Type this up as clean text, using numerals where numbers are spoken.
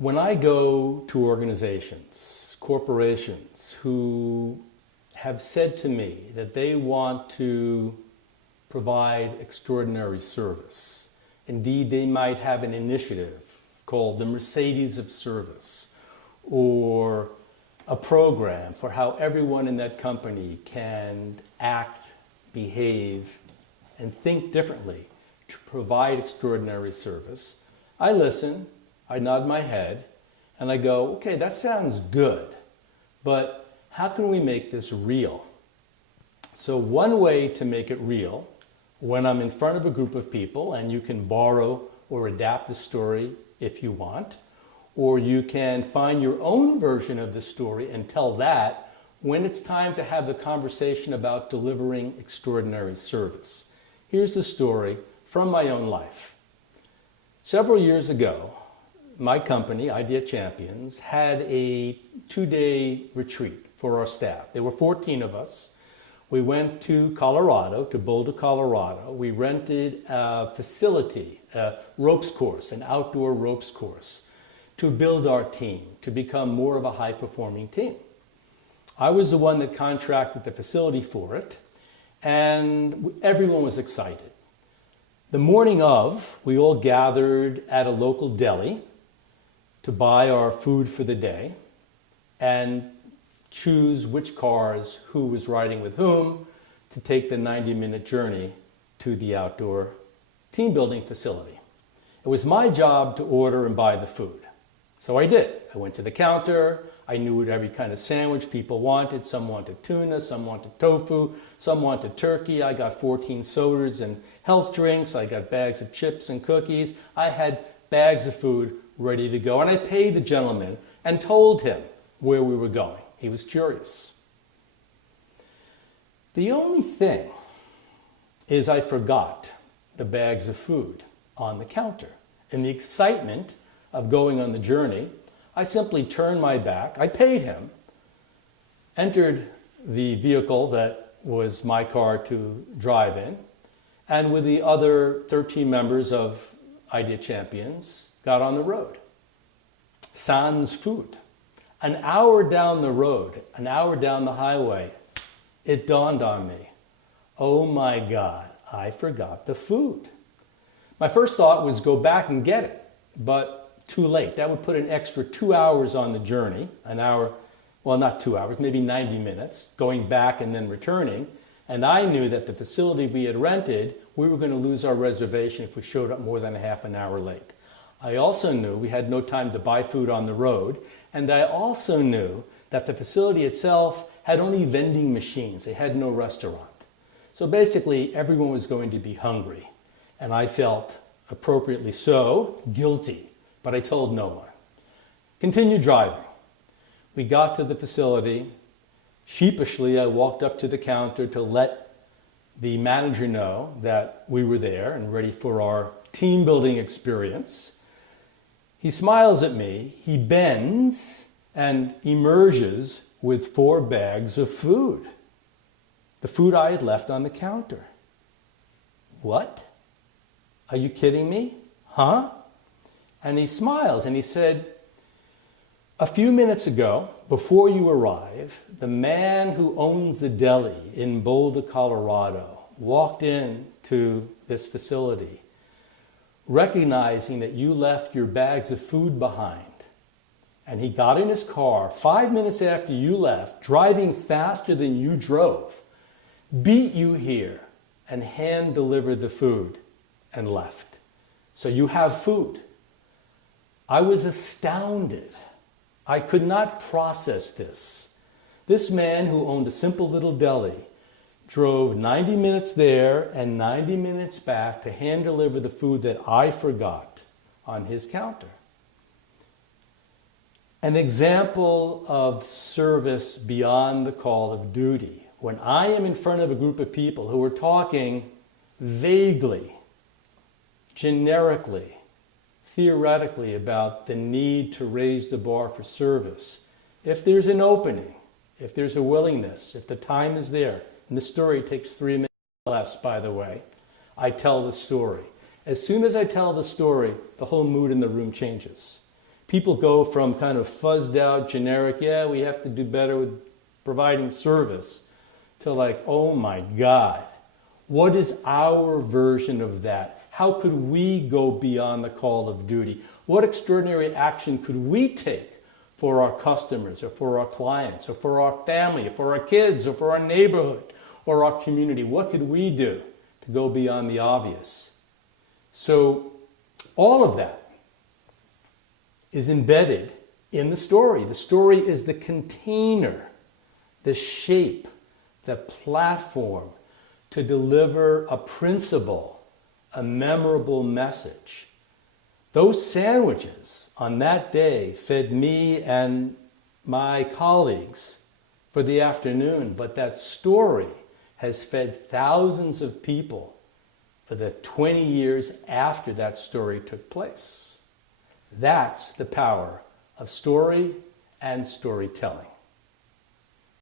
When I go to organizations, corporations who have said to me that they want to provide extraordinary service, indeed they might have an initiative called the Mercedes of Service, or a program for how everyone in that company can act, behave, and think differently to provide extraordinary service, I listen, I nod my head, and I go, okay, that sounds good, but how can we make this real? So one way to make it real, when I'm in front of a group of people, and you can borrow or adapt the story if you want, or you can find your own version of the story and tell that when it's time to have the conversation about delivering extraordinary service. Here's the story from my own life. Several years ago, my company, Idea Champions, had a 2-day retreat for our staff. There were 14 of us. We went to Colorado, to Boulder, Colorado. We rented a facility, a ropes course, an outdoor ropes course, to build our team, to become more of a high-performing team. I was the one that contracted the facility for it, and everyone was excited. The morning of, we all gathered at a local deli to buy our food for the day and choose which cars, who was riding with whom, to take the 90-minute journey to the outdoor team building facility. It was my job to order and buy the food. So I did. I went to the counter. I knew what every kind of sandwich people wanted. Some wanted tuna, some wanted tofu, some wanted turkey. I got 14 sodas and health drinks. I got bags of chips and cookies. I had bags of food ready to go. And I paid the gentleman and told him where we were going. He was curious. The only thing is I forgot the bags of food on the counter. In the excitement of going on the journey, I simply turned my back, I paid him, entered the vehicle that was my car to drive in, and with the other 13 members of Idea Champions, got on the road. Sans food. An hour down the road, an hour down the highway, it dawned on me, oh my God, I forgot the food. My first thought was go back and get it, but too late. That would put an extra 2 hours on the journey, an hour, well, not 2 hours, maybe 90 minutes, going back and then returning. And I knew that the facility we had rented, we were going to lose our reservation if we showed up more than a half an hour late. I also knew we had no time to buy food on the road, and I also knew that the facility itself had only vending machines. They had no restaurant. So basically, everyone was going to be hungry, and I felt, appropriately so, guilty, but I told no one. Continued driving. We got to the facility. Sheepishly, I walked up to the counter to let the manager know that we were there and ready for our team building experience. He smiles at me, he bends and emerges with 4 bags of food. The food I had left on the counter. What? Are you kidding me? Huh? And he smiles and he said, a few minutes ago, before you arrive, the man who owns the deli in Boulder, Colorado, walked in to this facility, recognizing that you left your bags of food behind. And he got in his car 5 minutes after you left, driving faster than you drove, beat you here, and hand-delivered the food and left. So you have food. I was astounded. I could not process this. This man who owned a simple little deli drove 90 minutes there and 90 minutes back to hand deliver the food that I forgot on his counter. An example of service beyond the call of duty. When I am in front of a group of people who are talking vaguely, generically, theoretically about the need to raise the bar for service, if there's an opening, if there's a willingness, if the time is there, and the story takes 3 minutes less, by the way, I tell the story. As soon as I tell the story, the whole mood in the room changes. People go from kind of fuzzed out, generic, yeah, we have to do better with providing service, to like, oh my God, what is our version of that? How could we go beyond the call of duty? What extraordinary action could we take for our customers or for our clients or for our family or for our kids or for our neighborhood or our community? What could we do to go beyond the obvious? So all of that is embedded in the story. The story is the container, the shape, the platform to deliver a principle, a memorable message. Those sandwiches on that day fed me and my colleagues for the afternoon, but that story has fed thousands of people for the 20 years after that story took place. That's the power of story and storytelling.